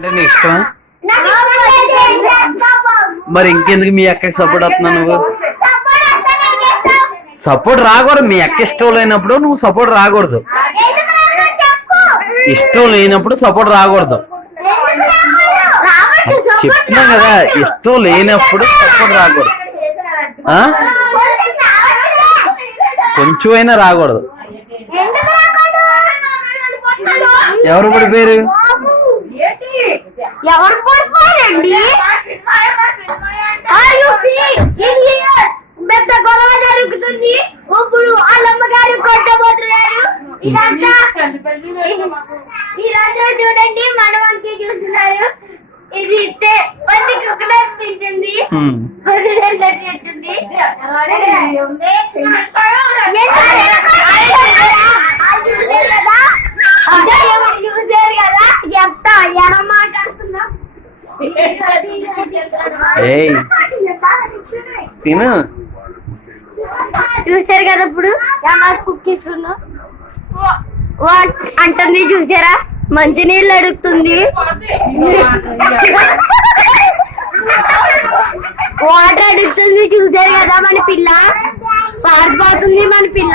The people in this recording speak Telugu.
అంటే నీ ఇష్టం. మరి ఇంకెందుకు మీ అక్కకి సపోర్ట్ అవుతున్నావు నువ్వు? సపోర్ట్ రాకూడదు. మీ అక్క ఇష్టం లేనప్పుడు నువ్వు సపోర్ట్ రాకూడదు. ఇష్టం లేనప్పుడు సపోర్ట్ రాకూడదు. చెప్తున్నా కదా, ఇష్టం లేనప్పుడు సపోర్ట్ రాకూడదు. కొంచెం అయినా రాకూడదు. ఎవరు పడిపోయారు? ఎవరు పడిపోయారండి? పెద్ద గొడవ జరుగుతుంది. ఇప్పుడు వాళ్ళమ్మ గారు కొట్టబోతున్నారు. ఇదంతా చూడండి, మనవంతి చూస్తున్నారు. ఇది వందికి ఒకటే తింటుంది, తింటుంది. చూసారు కదా ఎంత ఎలా మాట్లాడుతున్నా. తిను. చూసారు కదా ఇప్పుడు కుక్ చేసుకున్నా అంటుంది. చూసారా, మంచి నీళ్ళు అడుగుతుంది, వాటర్ అడుగుతుంది. చూసారు కదా మన పిల్ల పారిపోతుంది. మన పిల్ల